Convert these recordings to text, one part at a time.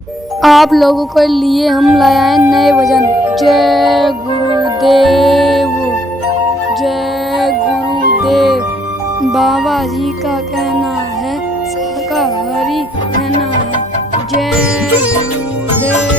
आप लोगों के लिए हम लाए हैं नए भजन। जय गुरुदेव, जय गुरुदेव। बाबा जी का कहना है शाकाहारी रहना है। जय गुरुदेव।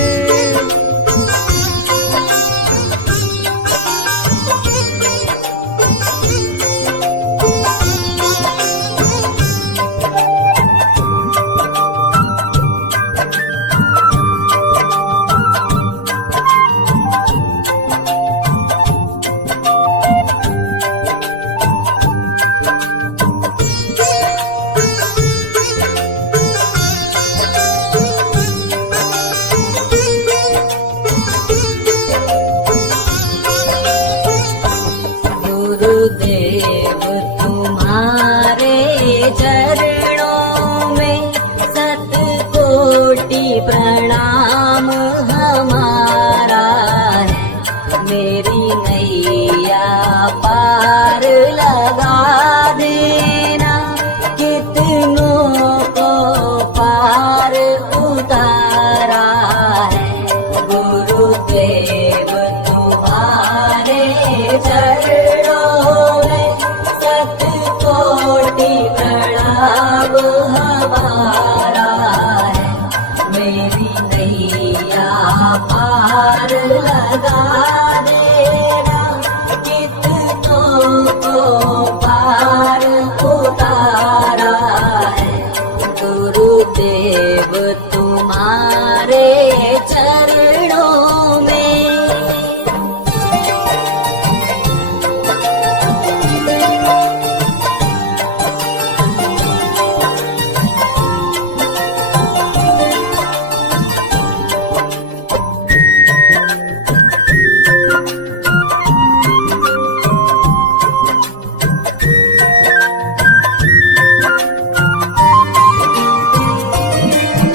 गुरुदेव तुम्हारे चरणों में शतकोटि प्रणाम हमारा है। मेरी नैया पार लगा देना, कितनों को पार उतारा है। गुरुदेव तुम्हारे चरणों में शतकोटि प्रणाम हमारा है। मेरी नैया पार लगा देना, कितनों को पार उतारा है। गुरुदेव तुम्हारे चरणों में।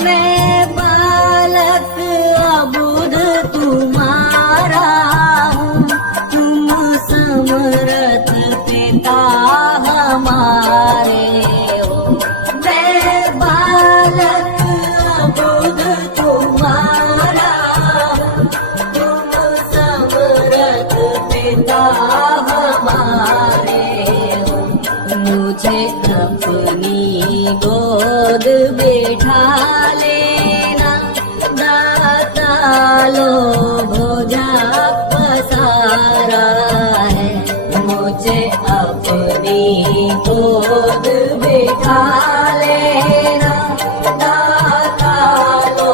मैं बालक अबुध तुम्हारा हूँ, तुम समर्थ पिता हमारे हो। मैं बालक अबुध तुम्हारा हूँ, तुम समर्थ पिता हमारे हो। मुझे अपनी गोद बैठा लेना, दाता लो भुजा पसारा है। मुझे अपनी गोद बैठा लेना, दाता लो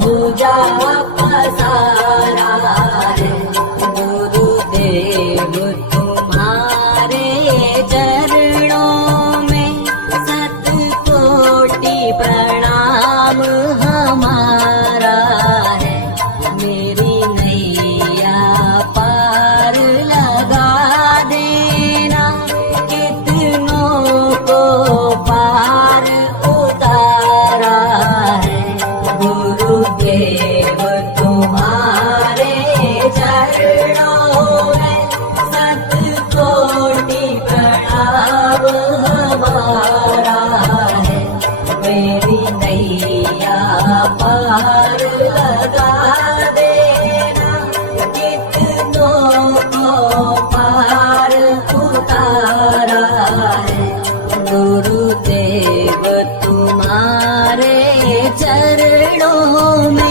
भुजा पसारा है। गुरुदेव तुम्हारे चरणों में शतकोटि प्रणाम हमारा है। मेरी नैया पार लगा देना, कितनों को पार उतारा है। गुरुदेव तुम्हारे चरणों में शतकोटि प्रणाम हमारा है। मेरी नैया पार लगा देना, कितनों को पार उतारा है। गुरुदेव तुम्हारे चरणों में।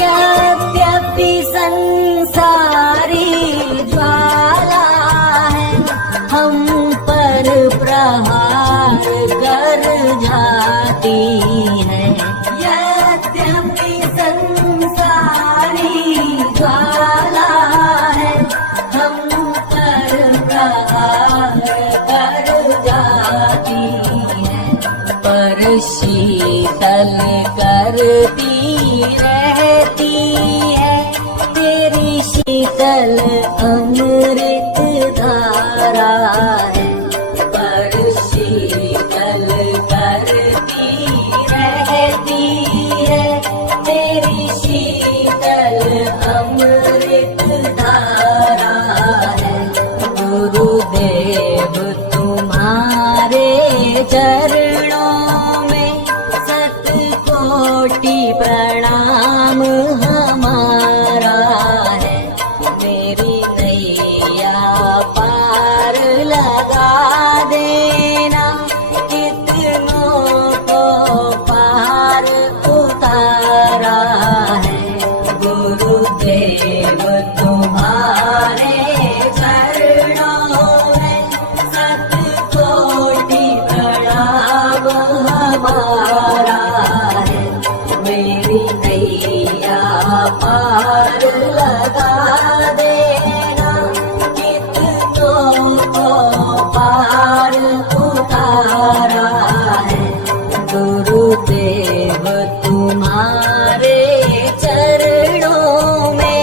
यद्यपि संसारी ज्वाला है, हम पर प्रहार कर जाती है। यद्यपि संसारी ज्वाला है, हम पर प्रहार करती रहती है तेरी शीतल अमृत धारा है, पर शीतल करती रहती है तेरी शीतल अमृत धारा है। गुरुदेव तुम्हारे चरणों में शतकोटि प्रणाम हमारा है। मेरी नैया पार लगा देना, कितनों को पार उतारा है। गुरुदेव तुम्हारे चरणों में शतकोटि प्रणाम हमारा है। मेरी नैया पार लगा देना, कितनों को पार उतारा है। गुरुदेव तुम्हारे चरणों में।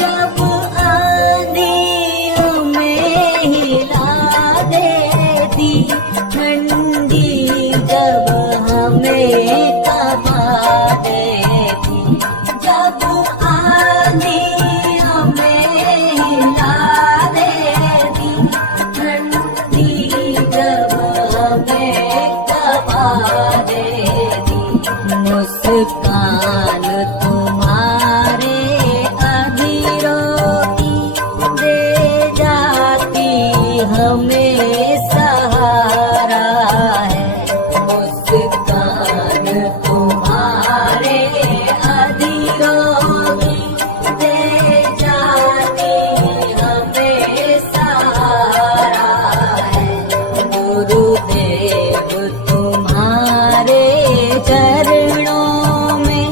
जब आंधियों में हिला देती ठंडी, जब हमें तपा देती, जब आंधियों में हिला देती ठंडी, जब हमें तपा देती, मुस्कान तुम्हारे अधीरों की दे जाती हमें सहारा है। मुस्कान तुम्हारे अधीरों की दे जाती हमें सहारा है। गुरुदेव तुम्हारे चरणों में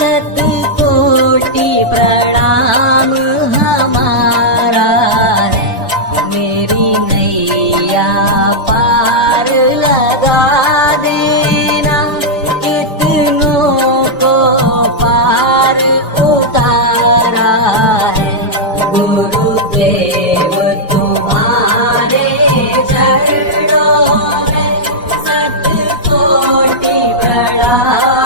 शतकोटि प्रणाम हमारा है। मेरी नैया पार लगा देना, कितनों को पार उतारा है। गुरुदेव तुम्हारे चरणों में शतकोटि प्रणाम